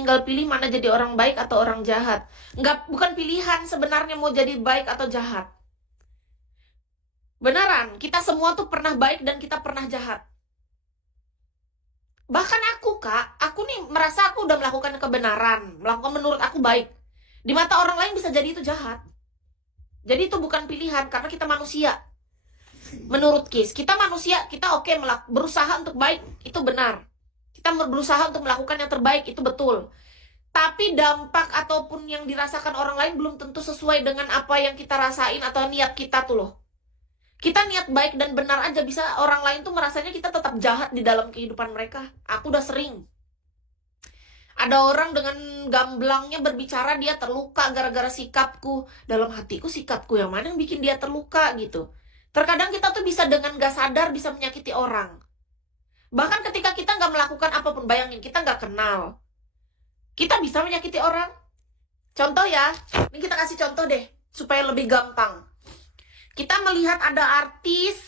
tinggal pilih mana jadi orang baik atau orang jahat. Bukan pilihan sebenarnya mau jadi baik atau jahat. Beneran, kita semua tuh pernah baik dan kita pernah jahat. Bahkan aku, Kak, aku nih merasa aku udah melakukan kebenaran, melakukan menurut aku baik. Di mata orang lain bisa jadi itu jahat. Jadi itu bukan pilihan, karena kita manusia. Menurut Kis, kita manusia, kita oke berusaha untuk baik, itu benar. Kita berusaha untuk melakukan yang terbaik, itu betul. Tapi dampak ataupun yang dirasakan orang lain belum tentu sesuai dengan apa yang kita rasain atau niat kita tuh loh. Kita niat baik dan benar aja, bisa orang lain tuh merasanya kita tetap jahat di dalam kehidupan mereka. Aku udah sering. Ada orang dengan gamblangnya berbicara dia terluka gara-gara sikapku. Dalam hatiku sikapku yang mana yang bikin dia terluka gitu. Terkadang kita tuh bisa dengan gak sadar bisa menyakiti orang. Bahkan ketika kita gak melakukan apapun, bayangin kita gak kenal. Kita bisa menyakiti orang. Contoh ya, ini kita kasih contoh deh supaya lebih gampang. Kita melihat ada artis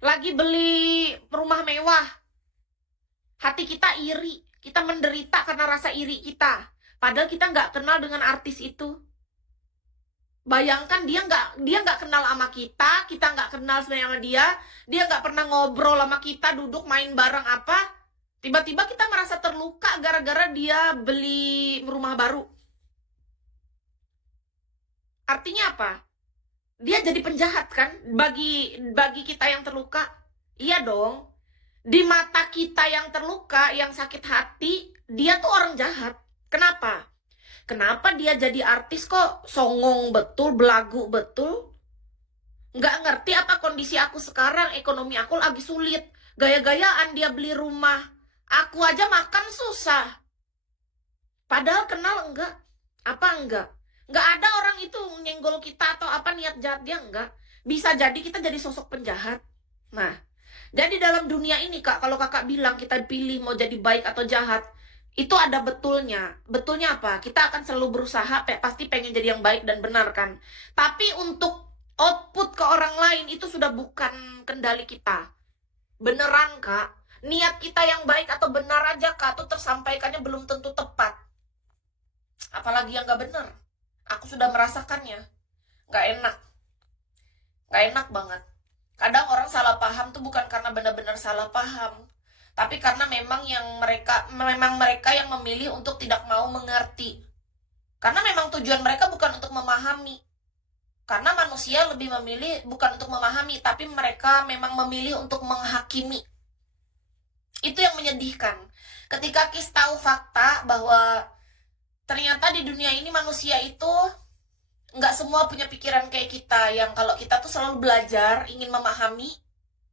lagi beli rumah mewah. Hati kita iri. Kita menderita karena rasa iri kita. Padahal kita nggak kenal dengan artis itu. Bayangkan dia nggak kenal sama kita nggak kenal sebenarnya sama dia nggak pernah ngobrol sama kita, duduk main bareng apa. Tiba-tiba kita merasa terluka gara-gara dia beli rumah baru. Artinya apa? Dia jadi penjahat kan bagi kita yang terluka. Iya dong. Di mata kita yang terluka, yang sakit hati, dia tuh orang jahat. Kenapa? Kenapa dia jadi artis kok songong betul, belagu betul? Nggak ngerti apa kondisi aku sekarang, ekonomi aku lagi sulit. Gaya-gayaan dia beli rumah. Aku aja makan susah. Padahal kenal enggak? Apa enggak? Nggak ada orang itu nyenggol kita atau apa niat jahat dia, enggak. Bisa jadi kita jadi sosok penjahat. Nah, jadi dalam dunia ini Kak, kalau Kakak bilang kita pilih mau jadi baik atau jahat, itu ada betulnya. Betulnya apa? Kita akan selalu berusaha, pasti pengen jadi yang baik dan benar kan. Tapi untuk output ke orang lain itu sudah bukan kendali kita. Beneran Kak, niat kita yang baik atau benar aja Kak, tuh tersampaikannya belum tentu tepat. Apalagi yang gak benar. Aku sudah merasakannya. Gak enak. Gak enak banget. Kadang orang salah paham tuh bukan karena benar-benar salah paham, tapi karena memang mereka yang memilih untuk tidak mau mengerti. Karena memang tujuan mereka bukan untuk memahami. Karena manusia lebih memilih bukan untuk memahami, tapi mereka memang memilih untuk menghakimi. Itu yang menyedihkan. Ketika Kis tahu fakta bahwa ternyata di dunia ini manusia itu nggak semua punya pikiran kayak kita, yang kalau kita tuh selalu belajar, ingin memahami,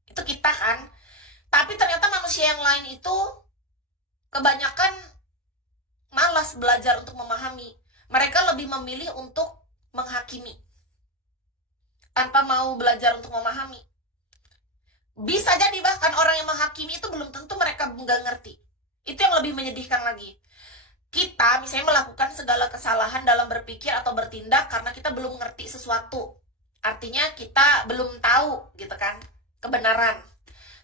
itu kita kan. Tapi ternyata manusia yang lain itu kebanyakan malas belajar untuk memahami. Mereka lebih memilih untuk menghakimi, tanpa mau belajar untuk memahami. Bisa jadi bahkan orang yang menghakimi itu belum tentu mereka nggak ngerti. Itu yang lebih menyedihkan lagi. Kita misalnya melakukan segala kesalahan dalam berpikir atau bertindak karena kita belum ngerti sesuatu. Artinya kita belum tahu gitu kan kebenaran.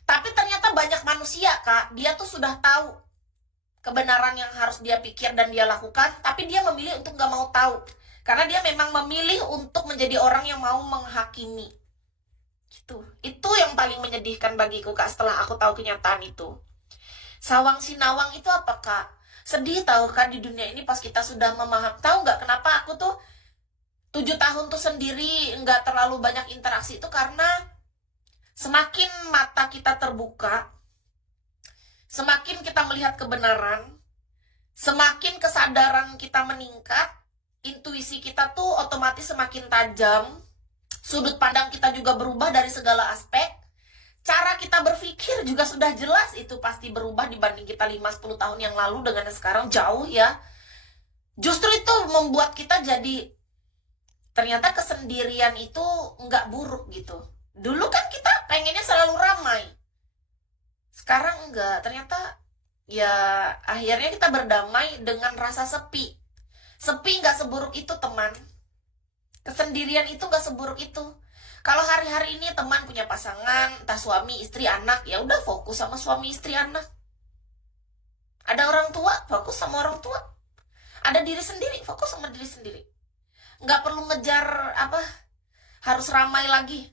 Tapi ternyata banyak manusia Kak, dia tuh sudah tahu kebenaran yang harus dia pikir dan dia lakukan, tapi dia memilih untuk gak mau tahu. Karena dia memang memilih untuk menjadi orang yang mau menghakimi. Gitu. Itu yang paling menyedihkan bagiku Kak, setelah aku tahu kenyataan itu. Sawang sinawang itu apa Kak? Sedih tahu kan di dunia ini pas kita sudah memaham. Tahu nggak kenapa aku tuh 7 tahun tuh sendiri nggak terlalu banyak interaksi itu karena semakin mata kita terbuka, semakin kita melihat kebenaran, semakin kesadaran kita meningkat, intuisi kita tuh otomatis semakin tajam, sudut pandang kita juga berubah dari segala aspek. Cara kita berpikir juga sudah jelas itu pasti berubah dibanding kita 5-10 tahun yang lalu dengan sekarang jauh ya. Justru itu membuat kita jadi ternyata kesendirian itu nggak buruk gitu. Dulu kan kita pengennya selalu ramai. Sekarang enggak. Ternyata ya akhirnya kita berdamai dengan rasa sepi. Sepi nggak seburuk itu teman. Kesendirian itu nggak seburuk itu. Kalau hari-hari ini teman punya pasangan, entah suami, istri, anak, ya udah fokus sama suami, istri, anak. Ada orang tua, fokus sama orang tua. Ada diri sendiri, fokus sama diri sendiri. Nggak perlu ngejar apa, harus ramai lagi.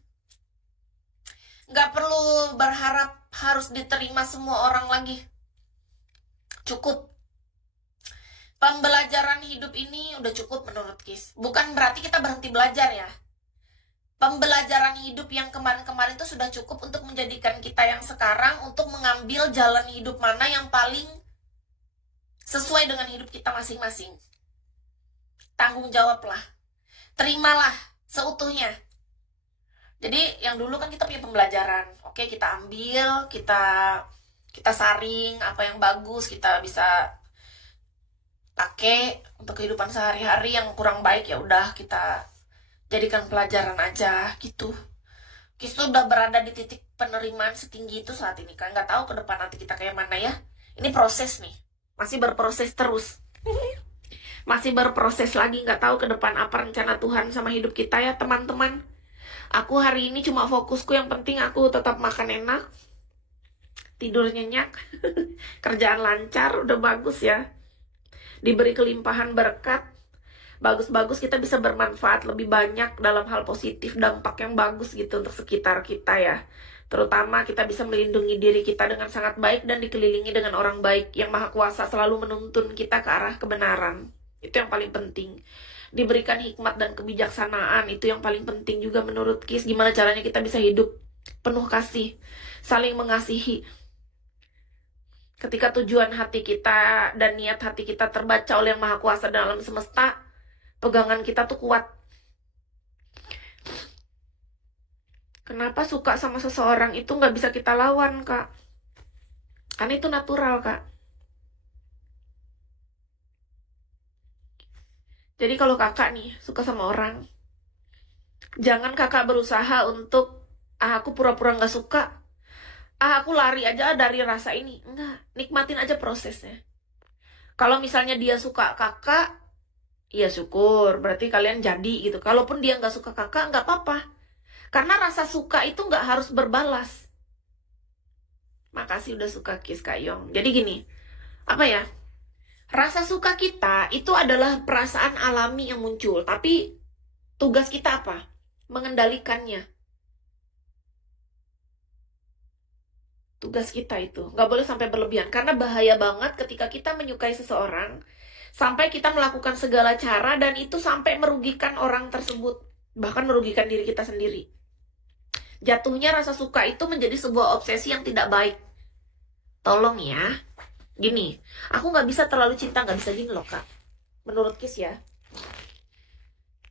Nggak perlu berharap harus diterima semua orang lagi. Cukup. Pembelajaran hidup ini udah cukup menurut Kis. Bukan berarti kita berhenti belajar ya. Pembelajaran hidup yang kemarin-kemarin itu sudah cukup untuk menjadikan kita yang sekarang untuk mengambil jalan hidup mana yang paling sesuai dengan hidup kita masing-masing. Tanggung jawablah. Terimalah seutuhnya. Jadi yang dulu kan kita punya pembelajaran. Oke, kita ambil, kita saring apa yang bagus, kita bisa pakai untuk kehidupan sehari-hari. Yang kurang baik ya udah kita jadikan pelajaran aja gitu. Kita udah berada di titik penerimaan setinggi itu saat ini kan. Nggak tahu ke depan nanti kita kayak mana ya. Ini proses nih, masih berproses terus. Masih berproses lagi, nggak tahu ke depan apa rencana Tuhan sama hidup kita ya teman-teman. Aku hari ini cuma fokusku yang penting aku tetap makan enak, tidur nyenyak, kerjaan lancar, udah bagus ya. Diberi kelimpahan berkat, bagus-bagus kita bisa bermanfaat lebih banyak dalam hal positif, dampak yang bagus gitu untuk sekitar kita ya. Terutama kita bisa melindungi diri kita dengan sangat baik dan dikelilingi dengan orang baik yang maha kuasa selalu menuntun kita ke arah kebenaran. Itu yang paling penting. Diberikan hikmat dan kebijaksanaan, itu yang paling penting juga menurut Kis. Gimana caranya kita bisa hidup penuh kasih, saling mengasihi. Ketika tujuan hati kita dan niat hati kita terbaca oleh Yang Maha Kuasa dalam semesta, pegangan kita tuh kuat. Kenapa suka sama seseorang itu nggak bisa kita lawan, Kak? Karena itu natural, Kak. Jadi kalau kakak nih suka sama orang, jangan kakak berusaha untuk, aku pura-pura nggak suka, aku lari aja dari rasa ini. Enggak, nikmatin aja prosesnya. Kalau misalnya dia suka kakak, ya syukur, berarti kalian jadi gitu. Kalaupun dia nggak suka kakak, nggak apa-apa. Karena rasa suka itu nggak harus berbalas. Makasih udah suka Kis Kak Yong. Jadi gini, apa ya? Rasa suka kita itu adalah perasaan alami yang muncul. Tapi tugas kita apa? Mengendalikannya. Tugas kita itu. Nggak boleh sampai berlebihan. Karena bahaya banget ketika kita menyukai seseorang, sampai kita melakukan segala cara dan itu sampai merugikan orang tersebut. Bahkan merugikan diri kita sendiri. Jatuhnya rasa suka itu menjadi sebuah obsesi yang tidak baik. Tolong ya. Gini, aku nggak bisa terlalu cinta, nggak bisa gini loh Kak. Menurut Kis ya.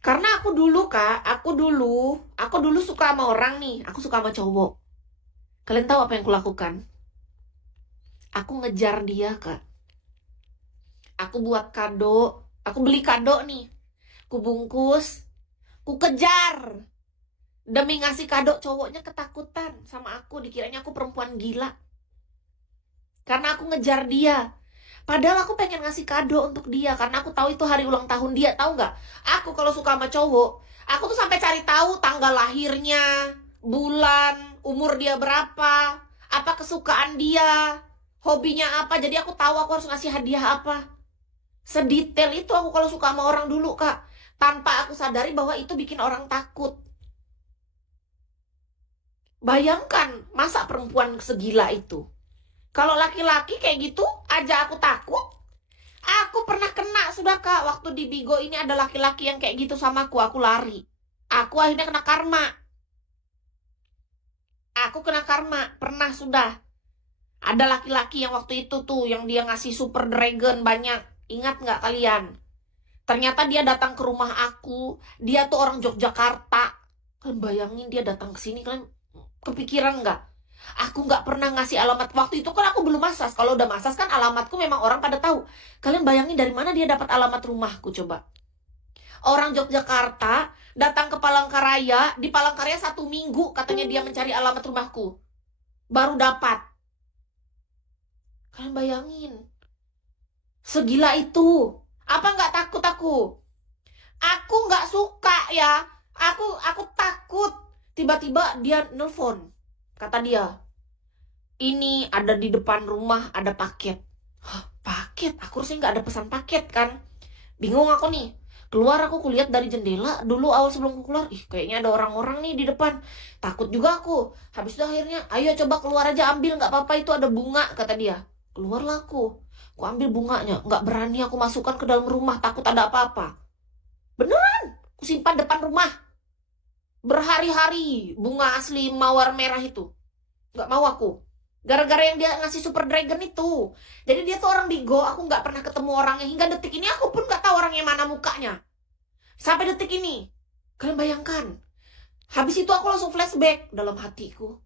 Karena aku dulu Kak, aku dulu suka sama orang nih. Aku suka sama cowok. Kalian tahu apa yang aku lakukan? Aku ngejar dia Kak. Aku buat kado, aku beli kado nih. Aku bungkus, aku kejar. Demi ngasih kado, cowoknya ketakutan sama aku, dikiranya aku perempuan gila. Karena aku ngejar dia. Padahal aku pengen ngasih kado untuk dia. Karena aku tahu itu hari ulang tahun dia. Tahu nggak? Aku kalau suka sama cowok, aku tuh sampai cari tahu tanggal lahirnya, bulan, umur dia berapa, apa kesukaan dia, hobinya apa. Jadi aku tahu aku harus ngasih hadiah apa. Sedetail itu aku kalau suka sama orang dulu Kak. Tanpa aku sadari bahwa itu bikin orang takut. Bayangkan, masa perempuan segila itu? Kalau laki-laki kayak gitu aja aku takut. Aku pernah kena sudah Kak. Waktu di Bigo ini ada laki-laki yang kayak gitu sama aku lari. Aku akhirnya kena karma. Aku kena karma, pernah sudah. Ada laki-laki yang waktu itu tuh, yang dia ngasih super dragon banyak. Ingat nggak kalian? Ternyata dia datang ke rumah aku. Dia tuh orang Yogyakarta. Kalian bayangin dia datang ke sini, kalian kepikiran nggak? Aku nggak pernah ngasih alamat. Waktu itu kan aku belum masas. Kalau udah masas kan alamatku memang orang pada tahu. Kalian bayangin dari mana dia dapat alamat rumahku coba. Orang Yogyakarta datang ke Palangkaraya. Di Palangkaraya 1 minggu katanya dia mencari alamat rumahku. Baru dapat. Kalian bayangin. Segila itu. Apa nggak takut aku? Aku nggak suka ya. Aku takut. Tiba-tiba dia nelpon. Kata dia, ini ada di depan rumah, ada paket. Paket, aku harusnya nggak ada pesan paket kan. Bingung aku nih. Keluar aku kulihat dari jendela dulu awal sebelum aku keluar. Ih, kayaknya ada orang-orang nih di depan. Takut juga aku. Habis itu akhirnya, ayo coba keluar aja ambil, nggak apa-apa itu ada bunga, kata dia. Keluarlah aku. Aku ambil bunganya. Nggak berani aku masukkan ke dalam rumah, takut ada apa-apa. Beneran, aku simpan depan rumah. Berhari-hari bunga asli mawar merah itu. Nggak mau aku. Gara-gara yang dia ngasih super dragon itu. Jadi dia tuh orang Bigo, aku nggak pernah ketemu orangnya. Hingga detik ini aku pun nggak tahu orangnya mana mukanya. Sampai detik ini. Kalian bayangkan. Habis itu aku langsung flashback dalam hatiku.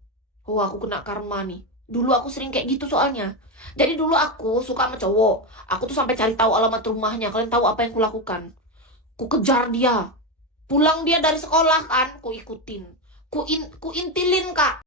Oh, aku kena karma nih. Dulu aku sering kayak gitu soalnya. Jadi dulu aku suka sama cowok. Aku tuh sampai cari tahu alamat rumahnya. Kalian tahu apa yang kulakukan? Ku kejar dia. Pulang dia dari sekolah kan, ku ikutin. Ku intilin, Kak.